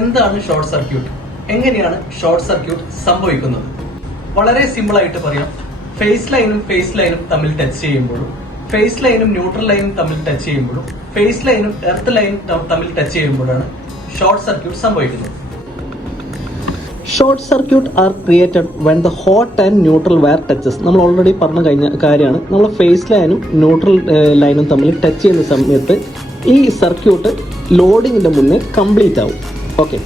എന്താണ് short circuit? എങ്ങനെയാണ് short circuit സംഭവിക്കുന്നത്? വളരെ സിമ്പിൾ ആയിട്ട് പറയാം. ഫേസ് ലൈനും ഫേസ് ലൈനും തമ്മിൽ ടച്ച് ചെയ്യുമ്പോഴും ഫേസ് ലൈനും ന്യൂട്രൽ ലൈനും തമ്മിൽ ടച്ച് ചെയ്യുമ്പോഴും ഫേസ് ലൈനും എർത്ത് ലൈനും തമ്മിൽ ടച്ച് ചെയ്യുമ്പോഴാണ് ഷോർട്ട് സർക്യൂട്ട് സംഭവിക്കുന്നത്. Short circuit are created when the hot and neutral wire touches നമ്മൾ ഓൾറെഡി പറഞ്ഞ കഴിഞ്ഞ കാര്യമാണ്. നമ്മൾ ഫേസ് ലൈനും ന്യൂട്രൽ ലൈനും തമ്മിൽ ടച്ച് ചെയ്യുന്ന സമയത്ത് ഈ സർക്യൂട്ട് ലോഡിങ്ങിന്റെ മുന്നേ കംപ്ലീറ്റ് ആവും. ഓക്കെ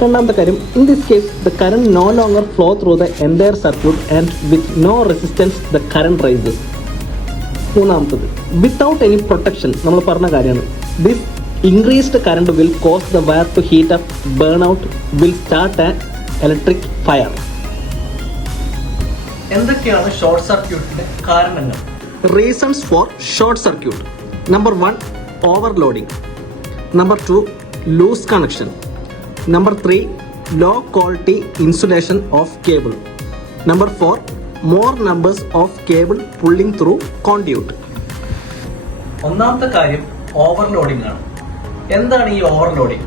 രണ്ടാമത്തെ കാര്യം in this case the current no longer flow through the entire circuit and with no resistance the current rises മൂന്നാമത്തത് വിത്തൗട്ട് എനി പ്രൊട്ടക്ഷൻ നമ്മൾ പറഞ്ഞ കാര്യമാണ്. This increased current will cause the wire to heat up burn out will start a electric fire എന്തൊക്കെയാണ് short സർക്യൂട്ടിന്റെ കാരണങ്ങൾ? Reasons for short circuit number one overloading number two loose connection number three low quality insulation of cable number four more numbers of cable pulling through conduit ഒന്നാമത്തെ കാര്യം overloading ആണ്. എന്താണ് ഈ overloading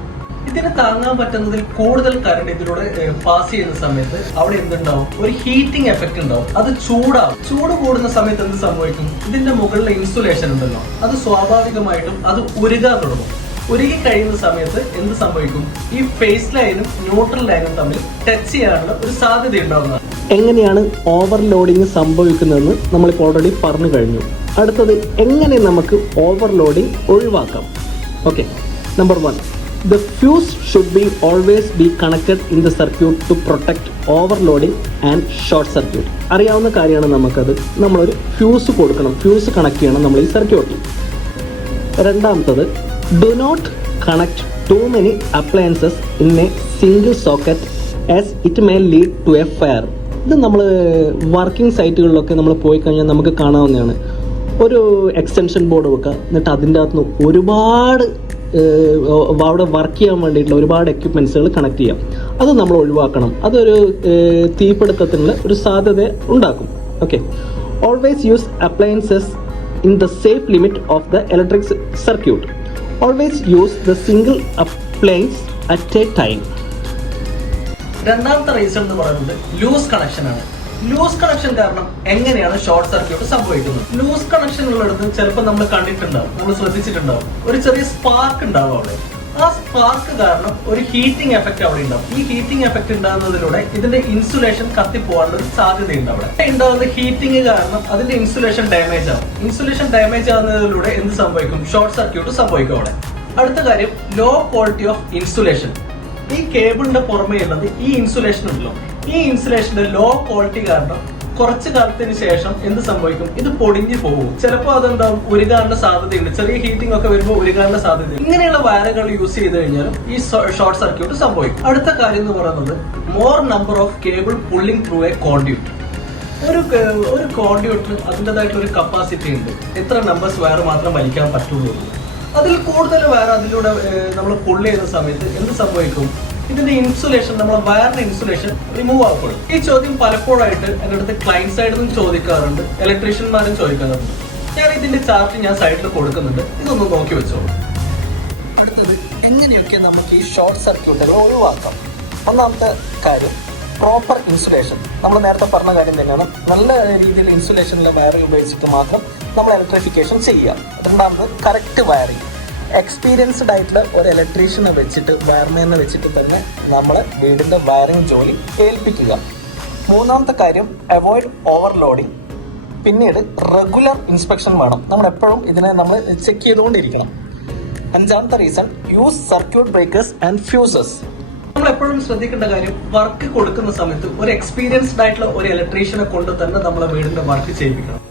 ഇതിന് താങ്ങാൻ പറ്റുന്നതിൽ കൂടുതൽ കറണ്ട് ഇതിലൂടെ പാസ് ചെയ്യുന്ന സമയത്ത് അവിടെ എന്തുണ്ടാവും? ഒരു ഹീറ്റിംഗ് എഫക്റ്റ് ഉണ്ടാവും. അത് ചൂടാവും. ചൂട് കൂടുന്ന സമയത്ത് എന്ത് സംഭവിക്കും? ഇതിന്റെ മുകളിലെ ഇൻസുലേഷൻ ഉണ്ടല്ലോ. അത് സ്വാഭാവികമായിട്ടും അത് ഉരുകാൻ തുടങ്ങും. ഉരുകി കഴിയുന്ന സമയത്ത് എന്ത് സംഭവിക്കും? ഈ ഫേസ് ലൈനും ന്യൂട്രൽ ലൈനും തമ്മിൽ ടച്ച് ചെയ്യാനുള്ള ഒരു സാധ്യത ഉണ്ടാവുന്നതാണ്. എങ്ങനെയാണ് ഓവർലോഡിങ് സംഭവിക്കുന്നതെന്ന് നമ്മളിപ്പോൾ ഓൾറെഡി പറഞ്ഞു കഴിഞ്ഞു. അടുത്തത് എങ്ങനെ നമുക്ക് ഓവർലോഡിങ് ഒഴിവാക്കാം? Okay number one the fuse should be always be connected in the circuit to protect overloading and short circuit അറിയാവുന്ന കാര്യമാണ് നമുക്കത്. നമ്മളൊരു ഫ്യൂസ് കൊടുക്കണം. ഫ്യൂസ് കണക്ട് ചെയ്യണം നമ്മൾ ഈ സർക്യൂട്ടിൽ രണ്ടാമത്തത് do not connect too many appliances in a single socket as it may lead to a fire ഇത് നമ്മൾ വർക്കിംഗ് സൈറ്റുകളിലൊക്കെ നമ്മൾ പോയി കഴിഞ്ഞാൽ നമുക്ക് കാണാവുന്നതാണ്. ഒരു എക്സ്റ്റൻഷൻ ബോർഡ് വെക്കുക എന്നിട്ട് അതിന്റെ അകത്ത് നിന്ന് ഒരുപാട് അവിടെ വർക്ക് ചെയ്യാൻ വേണ്ടിയിട്ടുള്ള ഒരുപാട് എക്യുപ്മെൻസുകൾ കണക്ട് ചെയ്യാം. അത് നമ്മൾ ഒഴിവാക്കണം. അതൊരു തീപിടുത്തത്തിനുള്ള ഒരു സാധ്യത ഉണ്ടാക്കും. Okay always use appliances in the safe limit of the electric c- circuit. Use the single appliance at a time രണ്ടാമത്തെ റീസൺ എന്ന് പറയുന്നത് ലൂസ് കണക്ഷൻ ആണ്. ലൂസ് കണക്ഷൻ കാരണം എങ്ങനെയാണ് ഷോർട്ട് സർക്യൂട്ട് സംഭവിക്കുന്നത്? ലൂസ് കണക്ഷൻ ഉള്ളിടത്ത് ചിലപ്പോൾ നമ്മൾ കണ്ടിട്ടുണ്ടാവും നമ്മൾ ശ്രദ്ധിച്ചിട്ടുണ്ടാവും. ഒരു ചെറിയ സ്പാർക്ക് ഉണ്ടാവും അവിടെ. ആ സ്പാർക്ക് കാരണം ഒരു ഹീറ്റിംഗ് എഫക്റ്റ് അവിടെ ഉണ്ടാവും. ഈ ഹീറ്റിംഗ് എഫക്റ്റ് ഉണ്ടാകുന്നതിലൂടെ ഇതിന്റെ ഇൻസുലേഷൻ കത്തിപ്പോകാനുള്ള ഒരു സാധ്യതയുണ്ട് അവിടെ. ഉണ്ടാകുന്ന ഹീറ്റിംഗ് കാരണം അതിന്റെ ഇൻസുലേഷൻ ഡാമേജ് ആവും. ഇൻസുലേഷൻ ഡാമേജ് ആവുന്നതിലൂടെ എന്ത് സംഭവിക്കും? ഷോർട്ട് സർക്യൂട്ട് സംഭവിക്കും അവിടെ. അടുത്ത കാര്യം ലോ ക്വാളിറ്റി ഓഫ് ഇൻസുലേഷൻ ഈ കേബിളിന്റെ പുറമേ ഉള്ളത് ഈ ഇൻസുലേഷൻ ഉണ്ടല്ലോ. ഈ ഇൻസുലേഷന്റെ ലോ ക്വാളിറ്റി കാരണം കുറച്ച് കാലത്തിന് ശേഷം എന്ത് സംഭവിക്കും? ഇത് പൊടിഞ്ഞു പോകും. ചിലപ്പോൾ അതെന്താവും? ഉരുകാനുള്ള സാധ്യതയുണ്ട്. ചെറിയ ഹീറ്റിംഗ് ഒക്കെ വരുമ്പോൾ ഉരുകാനുള്ള സാധ്യത ഇങ്ങനെയുള്ള വയറുകൾ യൂസ് ചെയ്ത് കഴിഞ്ഞാലും ഈ ഷോർട്ട് സർക്യൂട്ട് സംഭവിക്കും. അടുത്ത കാര്യം എന്ന് പറയുന്നത് more number of cable pulling through a conduit ഒരു ഒരു കോണ്ടിയൂട്ടിന് അതിന്റെതായിട്ടുള്ള ഒരു കപ്പാസിറ്റി ഉണ്ട്. എത്ര നമ്പേഴ്സ് വയർ മാത്രം വലിക്കാൻ പറ്റുള്ളൂ അതിൽ കൂടുതൽ വയർ അതിലൂടെ നമ്മൾ പുള്ളി ചെയ്യുന്ന സമയത്ത് എന്ത് സംഭവിക്കും? ഇതിന്റെ ഇൻസുലേഷൻ നമ്മൾ വയറിന്റെ ഇൻസുലേഷൻ റിമൂവ് ആക്കപ്പെടും ഈ ചോദ്യം പലപ്പോഴായിട്ട് എന്റെ അടുത്ത് ക്ലയന്റ് സൈഡിൽ നിന്നും ചോദിക്കാറുണ്ട് ഇലക്ട്രീഷ്യന്മാരും ചോദിക്കാറുണ്ട്. ഞാൻ ഇതിന്റെ ചാർട്ട് ഞാൻ സൈഡിൽ കൊടുക്കുന്നുണ്ട് ഇതൊന്ന് നോക്കി വെച്ചോളൂ. അടുത്തത് എങ്ങനെയൊക്കെ നമുക്ക് ഈ ഷോർട്ട് സർക്യൂട്ടുകൾ ഒഴിവാക്കാം? ഒന്നാമത്തെ കാര്യം പ്രോപ്പർ ഇൻസുലേഷൻ നമ്മൾ നേരത്തെ പറഞ്ഞ കാര്യം തന്നെയാണ് നല്ല രീതിയിൽ ഇൻസുലേഷനിലെ വയറിംഗ് ഉപയോഗിച്ചിട്ട് മാത്രം നമ്മൾ ഇലക്ട്രിഫിക്കേഷൻ ചെയ്യുക. രണ്ടാമത് കറക്റ്റ് വയറിംഗ് എക്സ്പീരിയൻസ്ഡ് ആയിട്ടുള്ള ഒരു ഇലക്ട്രീഷ്യനെ വെച്ചിട്ട് വയർമാനെ വെച്ചിട്ട് തന്നെ നമ്മൾ വീടിന്റെ വയറിംഗ് ജോലി ഏൽപ്പിക്കുക. മൂന്നാമത്തെ കാര്യം അവോയ്ഡ് ഓവർലോഡിങ് പിന്നീട് റെഗുലർ ഇൻസ്പെക്ഷൻ വേണം. നമ്മൾ എപ്പോഴും ഇതിനെ നമ്മൾ ചെക്ക് ചെയ്തുകൊണ്ടിരിക്കണം. അഞ്ചാമത്തെ reason use circuit breakers and fuses നമ്മൾ എപ്പോഴും ശ്രദ്ധിക്കേണ്ട കാര്യം വർക്ക് കൊടുക്കുന്ന സമയത്ത് ഒരു എക്സ്പീരിയൻസ്ഡ് ആയിട്ടുള്ള ഒരു ഇലക്ട്രീഷ്യനെ കൊണ്ട് തന്നെ നമ്മളെ വീടിന്റെ വർക്ക് ചെയ്യിപ്പിക്കണം.